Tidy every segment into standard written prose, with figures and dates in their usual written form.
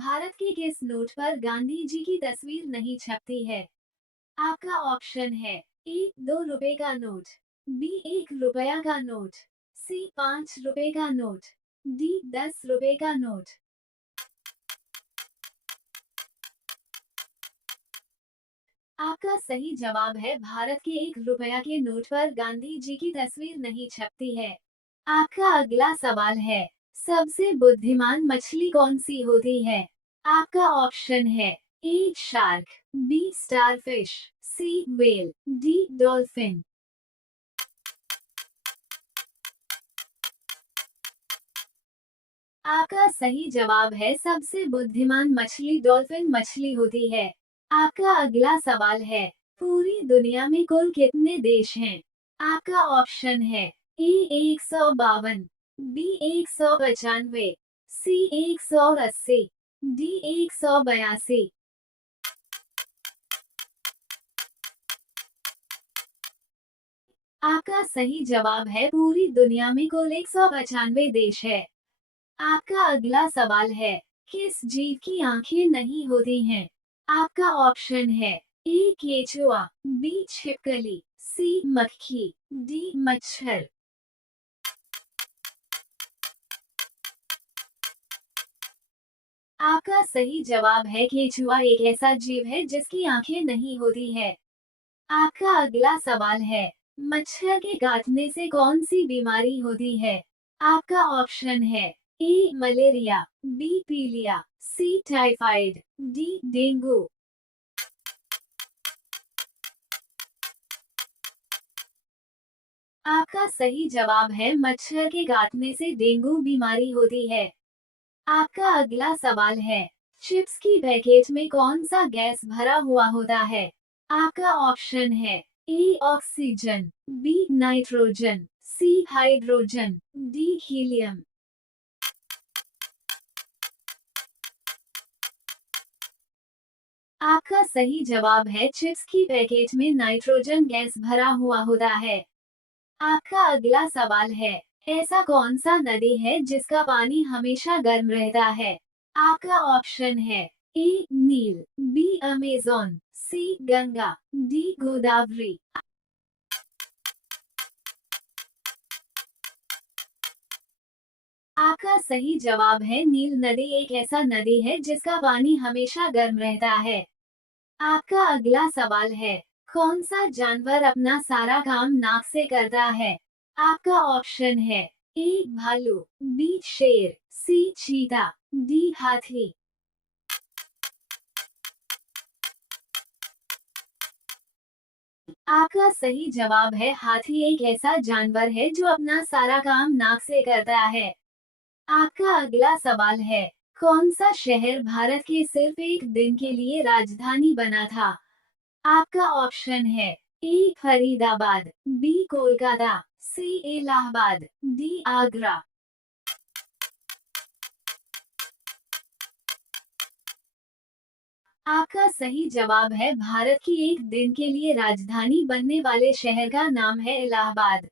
भारत के किस नोट पर गांधी जी की तस्वीर नहीं छपती है? आपका ऑप्शन है ए 2 रुपए का नोट, बी 1 रुपया का नोट, सी 5 रुपए का नोट, डी 10 रुपए का नोट। आपका सही जवाब है भारत के 1 रुपया के नोट पर गांधी जी की तस्वीर नहीं छपती है। आपका अगला सवाल है, सबसे बुद्धिमान मछली कौन सी होती है? आपका ऑप्शन है ए शार्क, बी स्टारफिश, सी व्हेल, डी डॉल्फिन। आपका सही जवाब है सबसे बुद्धिमान मछली डॉल्फिन मछली होती है। आपका अगला सवाल है, पूरी दुनिया में कुल कितने देश हैं? आपका ऑप्शन है ए 152, बी 195, सी 180, डी 182। आपका सही जवाब है पूरी दुनिया में कुल 195 देश है। आपका अगला सवाल है, किस जीव की आंखें नहीं होती हैं? आपका ऑप्शन है ए केचुआ, बी छिपकली, सी मक्खी, डी मच्छर। आपका सही जवाब है केचुआ एक ऐसा जीव है जिसकी आंखें नहीं होती है। आपका अगला सवाल है, मच्छर के काटने से कौन सी बीमारी होती है? आपका ऑप्शन है ए मलेरिया, बी पीलिया, सी टाइफाइड, डी डेंगू। आपका सही जवाब है मच्छर के काटने से डेंगू बीमारी होती है। आपका अगला सवाल है, चिप्स की पैकेट में कौन सा गैस भरा हुआ होता है? आपका ऑप्शन है A oxygen, B nitrogen, C hydrogen, D helium. आपका सही जवाब है चिप्स की पैकेट में नाइट्रोजन गैस भरा हुआ होता है। आपका अगला सवाल है, ऐसा कौन सा नदी है जिसका पानी हमेशा गर्म रहता है? आपका ऑप्शन है ए नील, बी अमेज़न, सी गंगा, डी गोदावरी। आपका सही जवाब है नील नदी एक ऐसा नदी है जिसका पानी हमेशा गर्म रहता है। आपका अगला सवाल है, कौन सा जानवर अपना सारा काम नाक से करता है? आपका ऑप्शन है ए भालू, बी शेर, सी चीता, डी हाथी। आपका सही जवाब है हाथी एक ऐसा जानवर है जो अपना सारा काम नाक से करता है। आपका अगला सवाल है, कौन सा शहर भारत के सिर्फ एक दिन के लिए राजधानी बना था? आपका ऑप्शन है ए फरीदाबाद, बी कोलकाता, सी इलाहाबाद, डी आगरा। आपका सही जवाब है भारत की एक दिन के लिए राजधानी बनने वाले शहर का नाम है इलाहाबाद।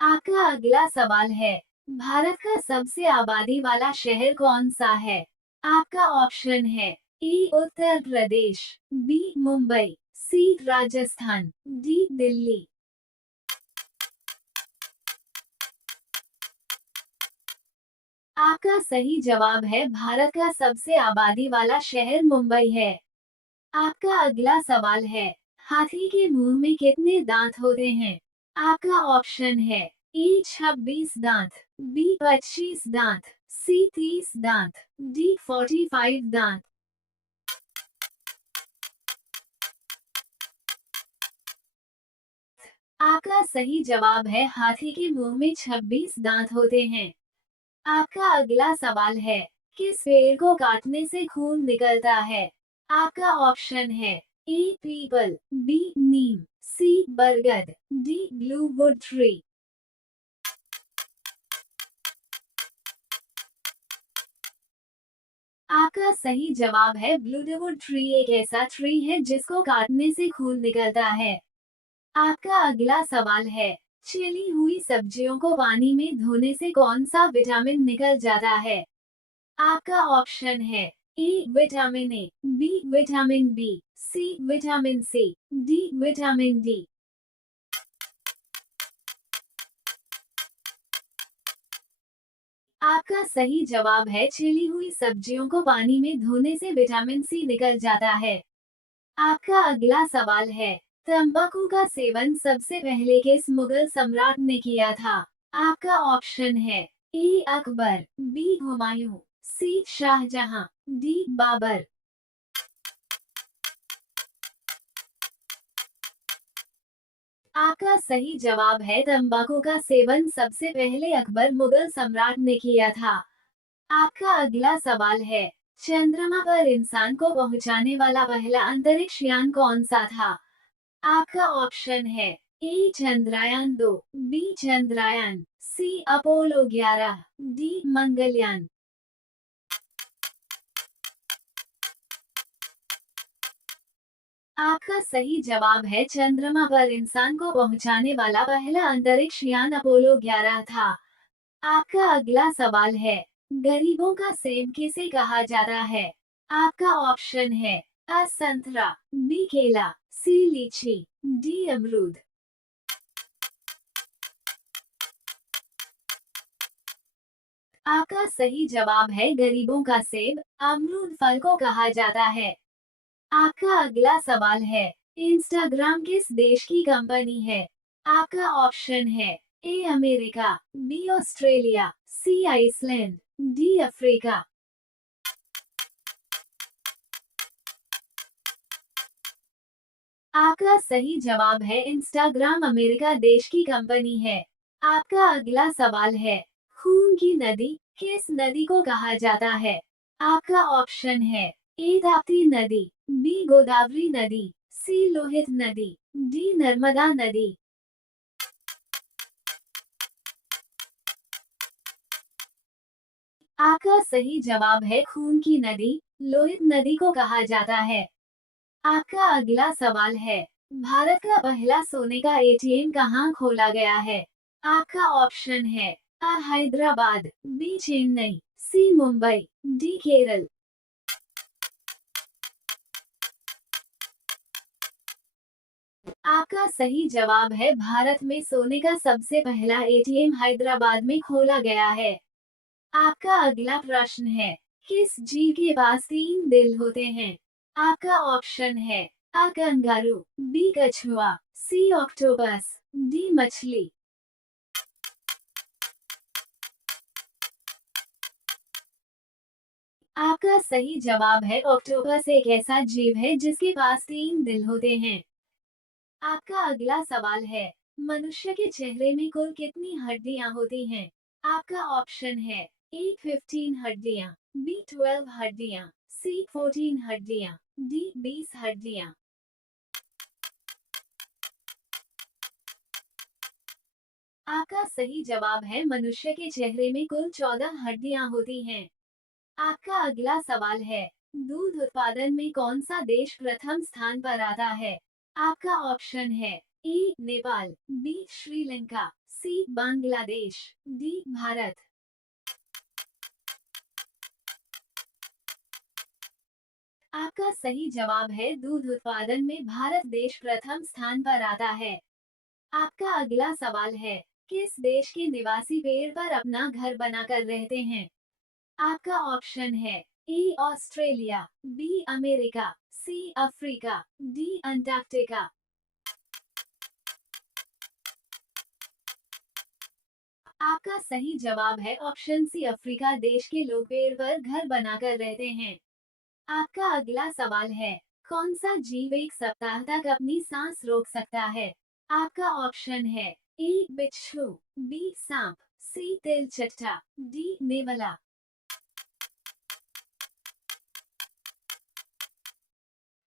आपका अगला सवाल है, भारत का सबसे आबादी वाला शहर कौन सा है? आपका ऑप्शन है ए उत्तर प्रदेश, बी मुंबई, सी राजस्थान, डी दिल्ली। आपका सही जवाब है भारत का सबसे आबादी वाला शहर मुंबई है। आपका अगला सवाल है, हाथी के मुंह में कितने दांत होते हैं? आपका ऑप्शन है ए 26 दांत, बी 25 दांत, सी 30 दांत, डी 45 दांत। आपका सही जवाब है हाथी के मुंह में 26 दांत होते हैं। आपका अगला सवाल है, किस पेड़ को काटने से खून निकलता है? आपका ऑप्शन है ए पीपल, बी नीम, सी बरगद, डी ब्लू वुड ट्री। आपका सही जवाब है ब्लूवुड ट्री एक ऐसा ट्री है जिसको काटने से खून निकलता है। आपका अगला सवाल है, छिली हुई सब्जियों को पानी में धोने से कौन सा विटामिन निकल जाता है? आपका ऑप्शन है A vitamin A, B vitamin B, C vitamin C, D vitamin D. आपका सही जवाब है छिली हुई सब्जियों को पानी में धोने से विटामिन सी निकल जाता है। आपका अगला सवाल है, तंबाकू का सेवन सबसे पहले किस मुगल सम्राट ने किया था? आपका ऑप्शन है ए अकबर, बी हुमायूं, सी शाहजहां, डी बाबर। आपका सही जवाब है तंबाकू का सेवन सबसे पहले अकबर मुगल सम्राट ने किया था। आपका अगला सवाल है, चंद्रमा पर इंसान को पहुंचाने वाला पहला अंतरिक्ष यान कौन सा था? आपका ऑप्शन है ए चंद्रयान 2, बी चंद्रयान, सी अपोलो 11, डी मंगलयान। आपका सही जवाब है चंद्रमा पर इंसान को पहुंचाने वाला पहला अंतरिक्ष यान अपोलो 11 था। आपका अगला सवाल है, गरीबों का सेब किसे कहा जाता है? आपका ऑप्शन है अ संतरा, बी केला, सी लीची, डी अमरूद। आपका सही जवाब है गरीबों का सेब, अमरूद फल को कहा जाता है। आपका अगला सवाल है, इंस्टाग्राम किस देश की कंपनी है? आपका ऑप्शन है A America, B Australia, C Iceland, D Africa. आपका सही जवाब है इंस्टाग्राम अमेरिका देश की कंपनी है। आपका अगला सवाल है, खून की नदी किस नदी को कहा जाता है? आपका ऑप्शन है ए ताप्ती नदी, बी गोदावरी नदी, सी लोहित नदी, डी नर्मदा नदी। आपका सही जवाब है खून की नदी, लोहित नदी को कहा जाता है। आपका अगला सवाल है, भारत का पहला सोने का एटीएम कहाँ खोला गया है? आपका ऑप्शन है अ हैदराबाद, बी चेन्नई, सी मुंबई, डी केरल। आपका सही जवाब है भारत में सोने का सबसे पहला एटीएम हैदराबाद में खोला गया है। आपका अगला प्रश्न है, किस जीव के पास 3 दिल होते हैं? आपका ऑप्शन है अ कंगारू, बी कछुआ, सी ऑक्टोपस, डी मछली। आपका सही जवाब है ऑक्टोपस एक ऐसा जीव है जिसके पास 3 दिल होते हैं। आपका अगला सवाल है, मनुष्य के चेहरे में कुल कितनी हड्डियां होती हैं? आपका ऑप्शन है ए 15 हड्डियां, बी 12 हड्डियां, सी 14 हड्डियां, डी 20 हड्डियां। आपका सही जवाब है मनुष्य के चेहरे में कुल 14 हड्डियां होती हैं। आपका अगला सवाल है, दूध उत्पादन में कौन सा देश प्रथम स्थान पर आता है? आपका ऑप्शन है ए नेपाल, बी श्रीलंका, सी बांग्लादेश, डी भारत। आपका सही जवाब है दूध उत्पादन में भारत देश प्रथम स्थान पर आता है। आपका अगला सवाल है, किस देश के निवासी पेड़ पर अपना घर बनाकर रहते हैं? आपका ऑप्शन है A Australia, B America, C Africa, D Antarctica. आपका सही जवाब है ऑप्शन सी अफ्रीका देश के लोग पेड़ पर घर बनाकर रहते हैं। आपका अगला सवाल है, कौन सा जीव 1 सप्ताह तक अपनी सांस रोक सकता है? आपका ऑप्शन है ए बिच्छू, बी सांप, सी तिलचट्टा, डी नेवला।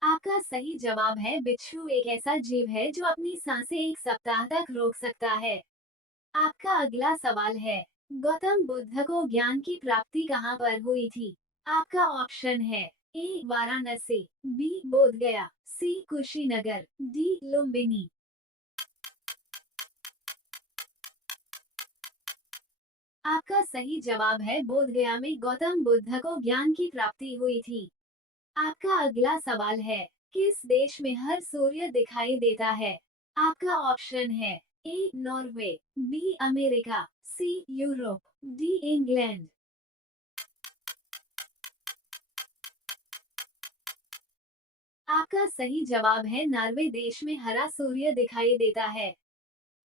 आपका सही जवाब है बिच्छू एक ऐसा जीव है जो अपनी सांसें 1 सप्ताह तक रोक सकता है। आपका अगला सवाल है, गौतम बुद्ध को ज्ञान की प्राप्ति कहाँ पर हुई थी? आपका ऑप्शन है ए वाराणसी, बी बोध गया, सी कुशीनगर, डी लुम्बिनी। आपका सही जवाब है बोध गया में गौतम बुद्ध को ज्ञान की प्राप्ति हुई थी। आपका अगला सवाल है, किस देश में हर सूर्य दिखाई देता है? आपका ऑप्शन है A Norway, B America, C Europe, D England. आपका सही जवाब है नॉर्वे देश में हरा सूर्य दिखाई देता है।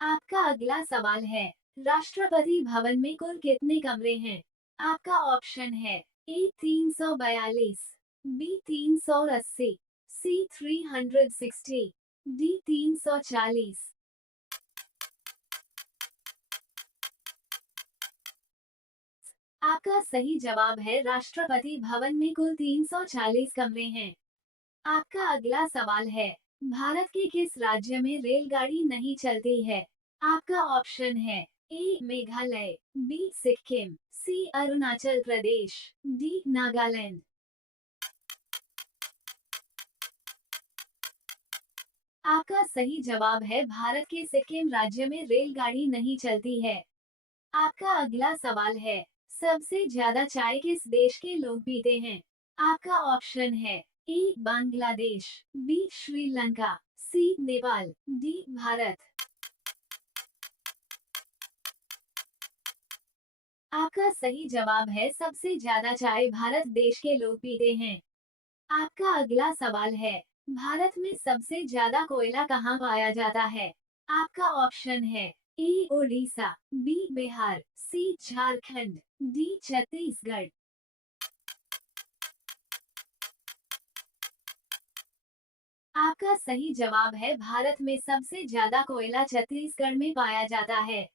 आपका अगला सवाल है, राष्ट्रपति भवन में कुल कितने कमरे हैं? आपका ऑप्शन है ए 342, बी 380, सी 360, डी 340। आपका सही जवाब है राष्ट्रपति भवन में कुल 340 कमरे हैं। आपका अगला सवाल है, भारत के किस राज्य में रेलगाड़ी नहीं चलती है? आपका ऑप्शन है ए मेघालय, बी सिक्किम, सी अरुणाचल प्रदेश, डी नागालैंड। आपका सही जवाब है भारत के सिक्किम राज्य में रेलगाड़ी नहीं चलती है। आपका अगला सवाल है, सबसे ज्यादा चाय किस देश के लोग पीते हैं? आपका ऑप्शन है ए बांग्लादेश, बी श्रीलंका, सी नेपाल, डी भारत। आपका सही जवाब है सबसे ज्यादा चाय भारत देश के लोग पीते हैं। आपका अगला सवाल है, भारत में सबसे ज्यादा कोयला कहाँ पाया जाता है? आपका ऑप्शन है ए ओडिशा, बी बिहार, सी झारखंड, डी छत्तीसगढ़। आपका सही जवाब है भारत में सबसे ज्यादा कोयला छत्तीसगढ़ में पाया जाता है।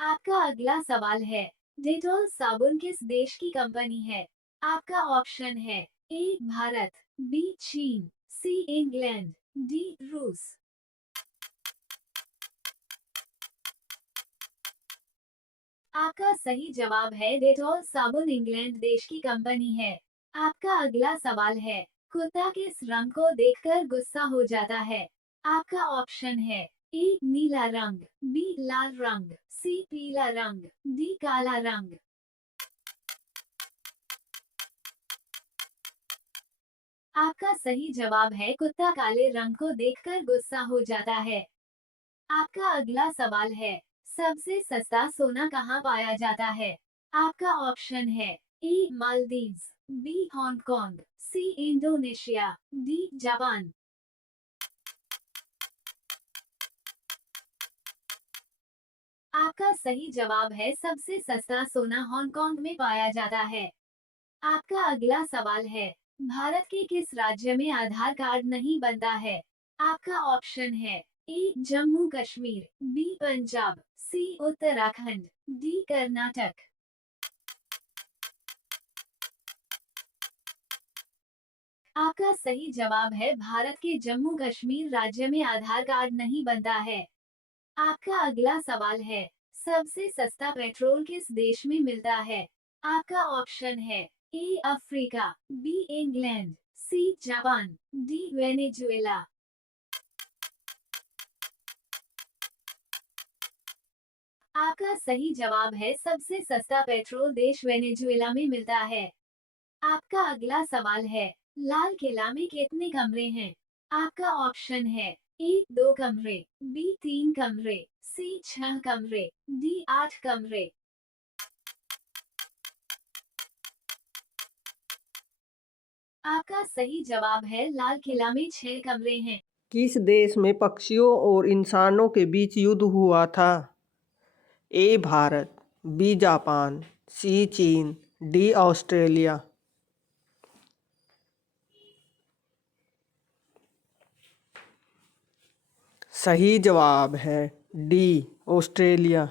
आपका अगला सवाल है, डेटॉल साबुन किस देश की कंपनी है? आपका ऑप्शन है ए भारत, बी चीन, सी इंग्लैंड, डी रूस। आपका सही जवाब है डेटॉल साबुन इंग्लैंड देश की कंपनी है। आपका अगला सवाल है, कुत्ता किस रंग को देखकर गुस्सा हो जाता है? आपका ऑप्शन है ए नीला रंग, बी लाल रंग, सी पीला रंग, डी काला रंग। आपका सही जवाब है कुत्ता काले रंग को देखकर गुस्सा हो जाता है। आपका अगला सवाल है, सबसे सस्ता सोना कहाँ पाया जाता है? आपका ऑप्शन है A Maldives, B Hong Kong, C Indonesia, D Japan. आपका सही जवाब है सबसे सस्ता सोना हांगकांग में पाया जाता है। आपका अगला सवाल है, भारत के किस राज्य में आधार कार्ड नहीं बनता है? आपका ऑप्शन है ए जम्मू कश्मीर, बी पंजाब, सी उत्तराखंड, डी कर्नाटक। आपका सही जवाब है भारत के जम्मू कश्मीर राज्य में आधार कार्ड नहीं बनता है। आपका अगला सवाल है, सबसे सस्ता पेट्रोल किस देश में मिलता है? आपका ऑप्शन है A Africa, B England, C Japan, D Venezuela. आपका सही जवाब है सबसे सस्ता पेट्रोल देश वेनेजुएला में मिलता है। आपका अगला सवाल है, लाल किला में कितने कमरे हैं? आपका ऑप्शन है ए 2 कमरे, बी 3 कमरे, सी 6 कमरे, डी 8 कमरे। आपका सही जवाब है लाल किला में 6 कमरे हैं। किस देश में पक्षियों और इंसानों के बीच युद्ध हुआ था? ए भारत, बी जापान, सी चीन, डी ऑस्ट्रेलिया। सही जवाब है डी ऑस्ट्रेलिया।